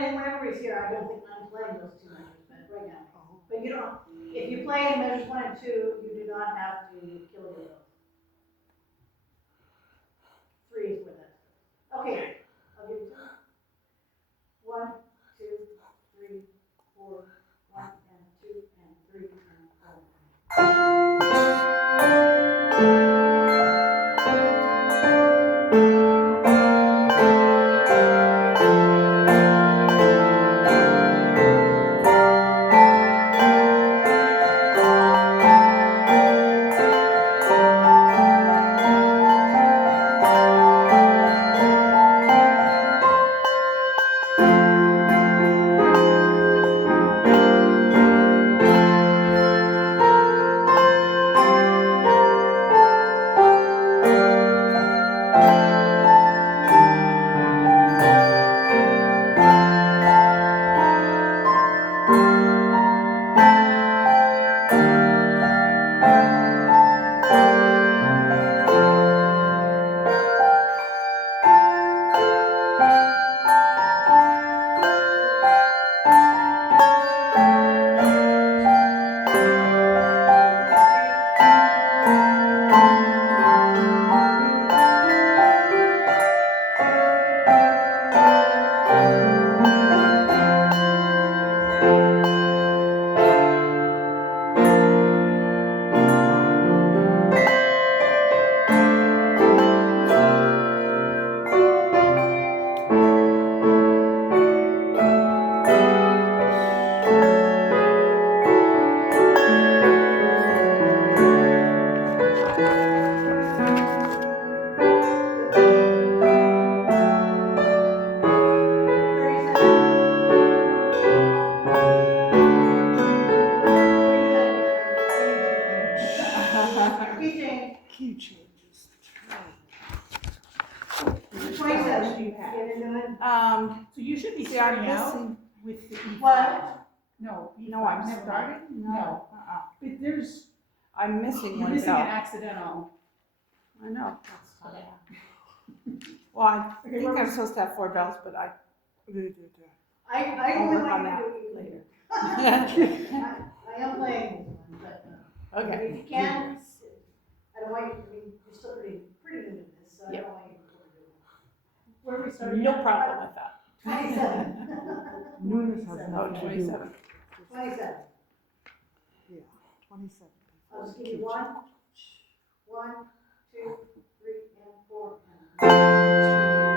when everybody's here, I don't think I'm playing those two measures, but right now. But you don't, if you play in measures 1 and 2, you do not have to kill yourself. 3 is where that's. Okay, I'll give you 2. 1, 2, 3, 4, 1 and 2 and 3 and Key changes. 27. You have. Get into it. So you should be See, I'm starting out missing. with the E5. What? No, E5. No, I'm never mind. starting? No. But there's, I'm missing you're one missing an bell. accidental. I know. Okay. Well, I Okay, think what I'm was- supposed to have 4 bells, but I. I I'll only work want on you that to do it later. I am playing this one, but, Okay. if you can, I don't want you, I mean, you're still pretty new to this, so I Yep. don't want you to overdo it. Where are we starting? No at? problem with that. 27. Newness has Oh, nothing to do. 27. Yeah, 27. I'll just give you 1, 1, 2, 3, and 4. And